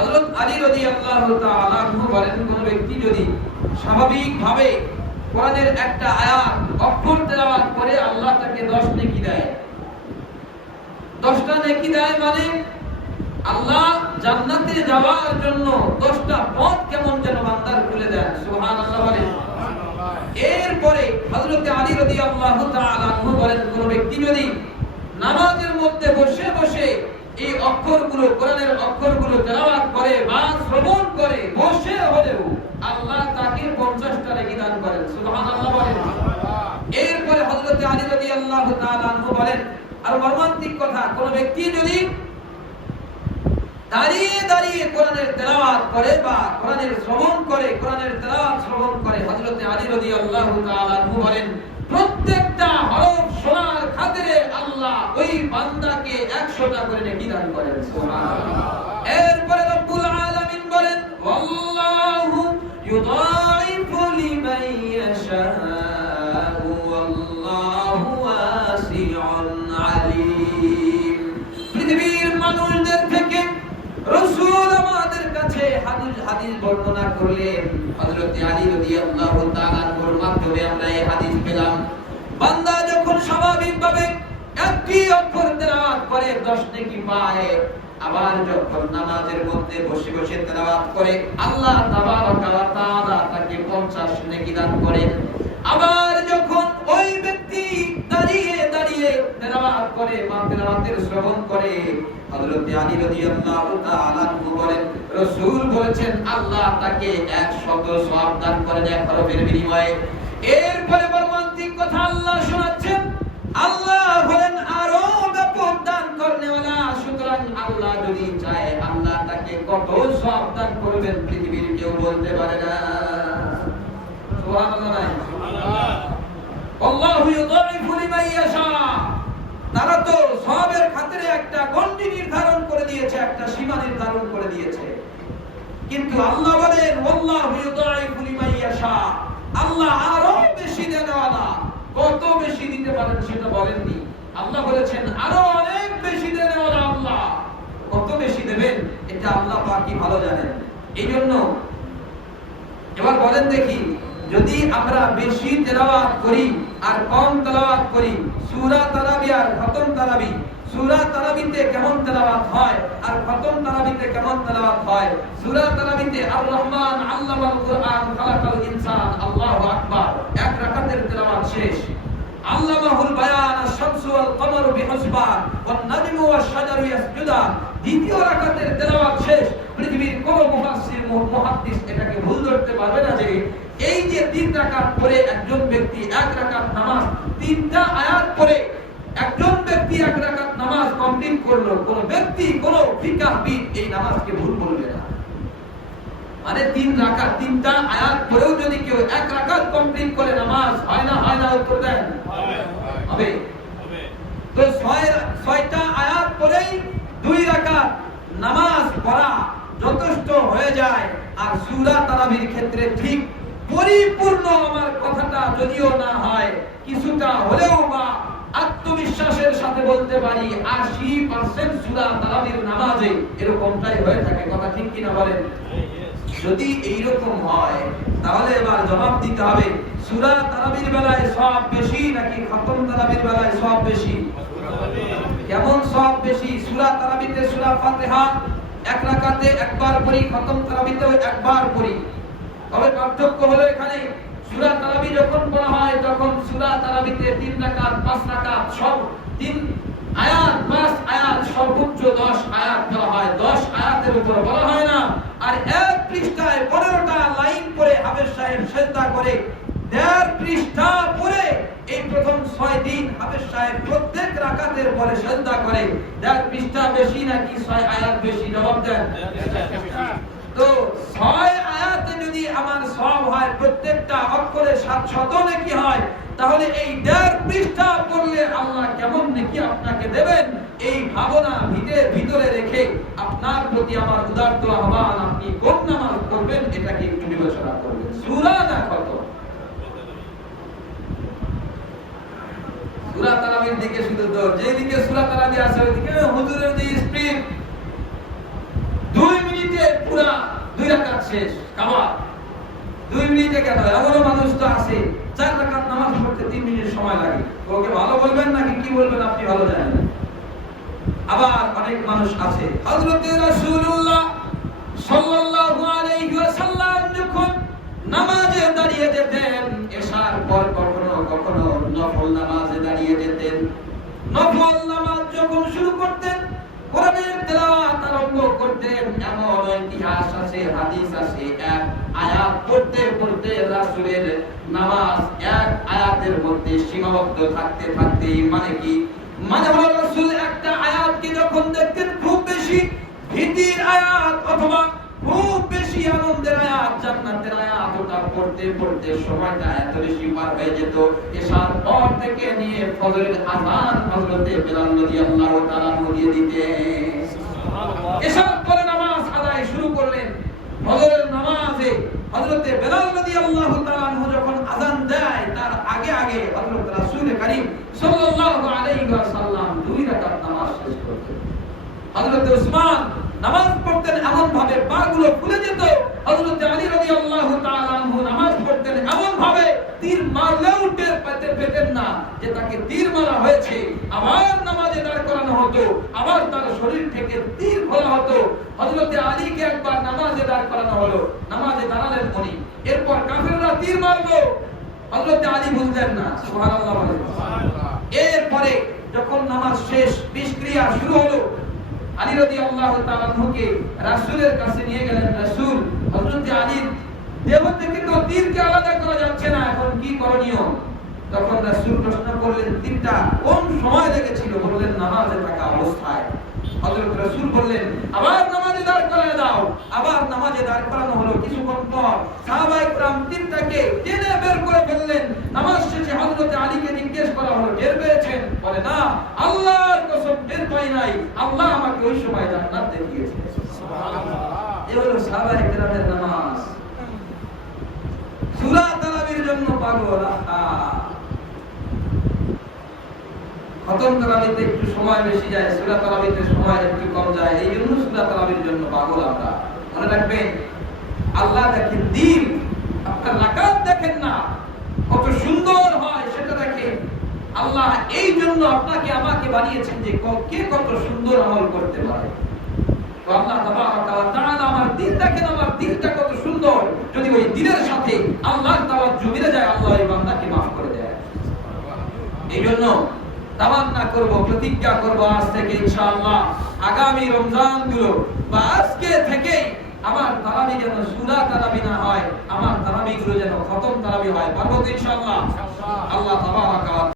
হযরত আলী রাদিয়াল্লাহু তাআলা আনহু বলেন, কোন ব্যক্তি যদি স্বাভাবিকভাবে কোরআনের একটা আয়াত অক্ষর তেলাওয়াত করে আল্লাহ তাকে 10 নেকি দেয়। 10টা নেকি দেয় মানে আল্লাহ জান্নাতে যাওয়ার জন্য 10টা পথ কেমন যেন বান্দার খুলে দেন। সুবহানাল্লাহ বলেন। এরপরে হযরত আলী রাদিয়াল্লাহু তাআলা আনহু বলেন, কোন ব্যক্তি যদি নামাজের মধ্যে বসে বসে এই অক্ষরগুলো, কোরআনের অক্ষরগুলো তেলাওয়াত করে বা শ্রবণ করে বসে হলেও আল্লাহ তাকে 50টা নেকি দান করেন। সুবহানাল্লাহ বলেন। এরপরে হযরত আলী রাদিয়াল্লাহু তাআলা আনহু বলেন, আর মর্মান্তিক কথা, কোন ব্যক্তি যদি দাঁড়িয়ে দাঁড়িয়ে কোরআনের তেলাওয়াত করে বা কোরআনের শ্রবণ করে, কোরআনের তেলাওয়াত শ্রবণ করে, হযরত আলী রাদিয়াল্লাহু তাআলা আনহু বলেন, প্রত্যেকটা হরফ শোনার খাতিরে আল্লাহ ওই বান্দাকে 100টা করে নেকি দান করেন। সুবহানাল্লাহ। এরপরে রব্বুল আলামিন বলেন, ওয়াল্লাহু ইউদাইফু লিমান ইয়াশাউ ওয়াল্লাহু ওয়াসিউন আলীম। পৃথিবীর মানুষদের থেকে রাসূল আমাদের কাছে হাদিস বর্ণনা করলেন। হযরত আলী রাদিয়াল্লাহু তাআলা আনহুর মাধ্যমে আমরা এই হাদিস পেলাম, বান্দা যখন স্বাভাবিকভাবে একটি অক্ষর তেলাওয়াত করে 10 নেকি পায়, আবার যখন নামাজের মধ্যে বসে বসে তেলাওয়াত করে আল্লাহ তাবারক ওয়া তাআলা তাকে 50 নেকি দান করেন। আবার যখন ওই ব্যক্তি দাঁড়িয়ে দাঁড়িয়ে তেলাওয়াত করে বা তেলাওয়াতের শ্রবণ করে, হযরত আলী রাদিয়াল্লাহু তাআলা আনহু বলেন, রাসূল বলেছেন আল্লাহ তাকে 100 সওয়াব দান করেন এক হরফের বিনিময়ে। এরপরে মর্মান্তিক কথা আল্লাহ শোনাচ্ছেন, আল্লাহ বলেন আরো ব্যাপক দান করনেওয়ালা, সুতরাং আল্লাহ যদি চায় আল্লাহ তাকে কত সওয়াব দান করবেন পৃথিবীর কেউ বলতে পারে না। সুবহানাল্লাহ নাই? সুবহানাল্লাহ। আল্লাহু ইউদাইফু লিমান ইয়াশা। তারা তো সওয়াবের খাতিরে একটা গণ্ডি নির্ধারণ করে দিয়েছে, একটা সীমা নির্ধারণ করে দিয়েছে, কিন্তু আল্লাহ বলেন আল্লাহু ইউদাইফু লিমান ইয়াশা, আল্লাহ আরো বেশি দেনওয়ালা। কত বেশি দিতে পারেন সেটা বলেননি, আল্লাহ বলেছেন আরো অনেক বেশি দেনওয়ালা। আল্লাহ কত বেশি দেবেন এটা আল্লাহ পাকই ভালো জানেন। এইজন্য এবার বলেন দেখি, যদি আমরা বেশি তেলাওয়াত করি আর কম তেলাওয়াত করি, সূরা তারাবি আর খতম তারাবি, সূরা তারাবিতে কেমন তেলাওয়াত হয় আর খতম তারাবিতে কেমন তেলাওয়াত হয়? সূরা তারাবিতে আর রহমান আল্লামাল কুরআন খালাকাল ইনসান, আল্লাহু আকবার, এক রাকাতের তেলাওয়াত শেষ। আল্লামাহুল বায়ান আশ-শামসু ওয়াল কমারু বিহুসবান ওয়ান নাজমু ওয়াশ শাজারু ইয়াসজুদান, দ্বিতীয় রাকাতের তেলাওয়াত শেষ। পৃথিবীর কোন মুফাসসির মুহাদ্দিস এটাকে ভুল ধরতে পারবে না যে এই যে 3 রাকাত পড়ে একজন ব্যক্তি, 1 রাকাত নামাজ 3টা আয়াত পড়ে একজন ব্যক্তি 1 রাকাত নামাজ কমপ্লিট করলো, কোন ব্যক্তি কোন ফিকহবিদ এই নামাজকে ভুল বলবে না। মানে 3 রাকাত 3টা আয়াত পড়েও যদি কেউ 1 রাকাত কমপ্লিট করে নামাজ হয় না? হয় না? উত্তর দেন। হবে। তো 6টা আয়াত পড়েই 2 রাকাত নামাজ পড়া যথেষ্ট হয়ে যায়। আর সূরা তারাবির ক্ষেত্রে ঠিক পরিপূর্ণ, আমার কথাটা যদিও না হয় কিছুটা হলেও বা আত্মবিশ্বাসের সাথে বলতে পারি 80% সূরা তারাবির নামাজে এরকমটাই হয়ে থাকে। কথা ঠিক কিনা বলেন? যদি এইরকম হয় তাহলে এবার জবাব দিতে হবে, সূরা তারাবির বেলায় সওয়াব বেশি নাকি খতম তারাবির বেলায় সওয়াব বেশি? কেমন সওয়াব বেশি? সূরা তারাবিতে সূরা ফাতিহা 1 রাকাতে একবার পড়ি, খতম তারাবিতেও একবার পড়ি। তবে পার্থক্য হলো এখানে সূরা তারাবি যখন পড়া হয় তখন সূরা তারাবিতে 3 রাকাত 5 রাকাত সব 3 আয়াত 5 আয়াত সর্বোচ্চ 10 আয়াত দেওয়া হয়, 10 আয়াতের উপর বলা হয় না। আর এক পৃষ্ঠায় 15টা লাইন পড়ে হাফেজ সাহেব সিজদা করে, 1.5 পৃষ্ঠা পড়ে এই প্রথম 6 দিন হাফেজ সাহেব প্রত্যেক রাকাতের পরে সিজদা করে। 1.5 পৃষ্ঠা বেশি নাকি 6 আয়াত বেশি? জবাব দেন। তো 6 আয়াতে যদি আমার সওয়াব হয়, প্রত্যেকটা অক্ষরে 700 নেকি হয়, তাহলে এই 1.5 পৃষ্ঠা পড়লে আল্লাহ কেমন নেকি আপনাকে দেবেন, এই ভাবনা ভিতরে রেখে আপনার প্রতি আমার উদারত আহ্বান, আপনি কোন নামাজ পড়বেন এটাকে একটু বিবেচনা করবেন। সূরা না কত? সূরা তারাবির দিকে শুধু তো, যেদিকে সূরা তারাবি আছে ওইদিকে হুজুরের যে স্পিড 2 মিনিটে হুদা 2 রাকাত শেষ খাওয়া 2 মিনিটে কেন? এমনও মানুষ তো আছে 4 রাকাত নামাজ পড়তে 3 মিনিট সময় লাগে। ওকে ভালো বলবেন নাকি কি বলবেন আপনি ভালো জানেন। আবার অনেক মানুষ আছে হযরত রাসূলুল্লাহ সাল্লাল্লাহু আলাইহি ওয়াসাল্লাম যখন নামাজে দাঁড়িয়ে যেতেন, এশার পর কখনো কখনো নফল নামাজে দাঁড়িয়ে যেতেন। নফল নামাজ যখন শুরু করতেন, কোরআনের তেলাওয়াত আরম্ভ করতেন, এমন ইতিহাস আছে, হাদিস আছে, এক আয়াত পড়তে পড়তে রাসূলের নামাজ এক আয়াতের মধ্যে সীমাবদ্ধ থাকতে থাকতে মানে কি? মানে হলো রাসূল একটা আয়াতকে যখন দেখতেন খুব বেশি ভীতির আয়াত অথবা খুব বেশি আনন্দের আয়াত, জান্নাতের আয়াত, ওটা পড়তে পড়তে সময়টা এত বেশি পার হয়ে যেত, এশার পর থেকে নিয়ে ফজরের আযান হযরতে বেলাল রাদিয়াল্লাহু তাআলা দিয়ে দিতেন। এশার পরে নামাজ আদায় শুরু করলেন। ফজরের নামাজে হযরতে বেলাল রাদিয়াল্লাহু তাআলা যখন আযান দেয়, তার আগে আগে হযরত রাসূল কারীম সাল্লাল্লাহু আলাইহি ওয়াসাল্লাম 2 রাকাত নামাজ শেষ করতেন। হযরত উসমান নামাজ পড়তেন এমন ভাবে পাগুলো ফুলে যেত। হযরত আলী রাদিয়াল্লাহু তাআলা আনহু নামাজ পড়তেন এমন ভাবে তীর মারলেও টের পেতেন না যে তাকে তীর মারা হয়েছে। আবার নামাজে দাঁড় করানো হতো, আবার তার শরীর থেকে তীর খোলা হতো। হযরত আলীকে একবার নামাজে দাঁড় করানো হলো, নামাজে দাঁড়ালেন উনি, এরপর কাফেররা তীর মারলো, হযরত আলী বুঝলেন না। সুবহানাল্লাহ বলেন। এরপরে যখন নামাজ শেষ, নিষ্ক্রিয়া শুরু হলো, আলী রাদিয়াল্লাহু তাআলা আনহুকে রাসূলের কাছে নিয়ে গেলেন। রাসূল, হযরত আলীর দেহ থেকে তো তীরকে আলাদা করা যাচ্ছে না, এখন কি করণীয়? তখন রাসূল প্রশ্ন করলেন, তীরটা কোন সময় লেগেছিল? বললেন নামাজে থাকা অবস্থায়। হযরত রাসূল বললেন, আবার নামাজে দাঁড় করায় দাও। আবার নামাজে দাঁড় করানো হলো। কিছুক্ষণ পর সাহাবায়ে কেরাম তীরটাকে টেনে বের করে ফেললেন। নামাজ শেষে হযরত আলীকে জিজ্ঞেস করা হলো, টের পেয়েছেন? বলে, না, আল্লাহর কসম টের পাই নাই, আল্লাহ আমাকে ওই সময় জান্নাত দেখিয়েছে। সুবহানাল্লাহ। এই হলো সাহাবায়ে কেরামের নামাজ। সূরা তারাবির জন্য পাগল। খতম তারাবিতে একটু সময় বেশি যায়, সূরা তারাবিতে সময় একটু কম যায়, এই জন্য সূরা তারাবির জন্য পাগল আমরা। মনে রাখবেন, আল্লাহ দেখেন দিন, আপনার রাকাত দেখেন না, কত সুন্দর হয় সেটা দেখেন। আল্লাহ এই জন্য আপনাকে আমাকে বানিয়েছেন যে কে কত সুন্দর আমল করতে পারে। তো আল্লাহ তাবারাকা ওয়া তাআলা আমার দিন দেখেন, আমার দিনটা কত সুন্দর। যদি ওই দিনের সাথে আল্লাহর তাওয়াজ্জু মিলে যায়, আল্লাহ এই বান্দাকে maaf করে দেয়। এই জন্য তামান্না করব, প্রতিজ্ঞা করব আজ থেকে ইনশাআল্লাহ আগামী রমজানগুলো বা আজকে থেকেই আমার তারাবি যেন সূরা তারাবি না হয়, আমার তারাবিগুলো যেন খতম তারাবি হয়। পারবো তো ইনশাআল্লাহ? আল্লাহ তাবারাকা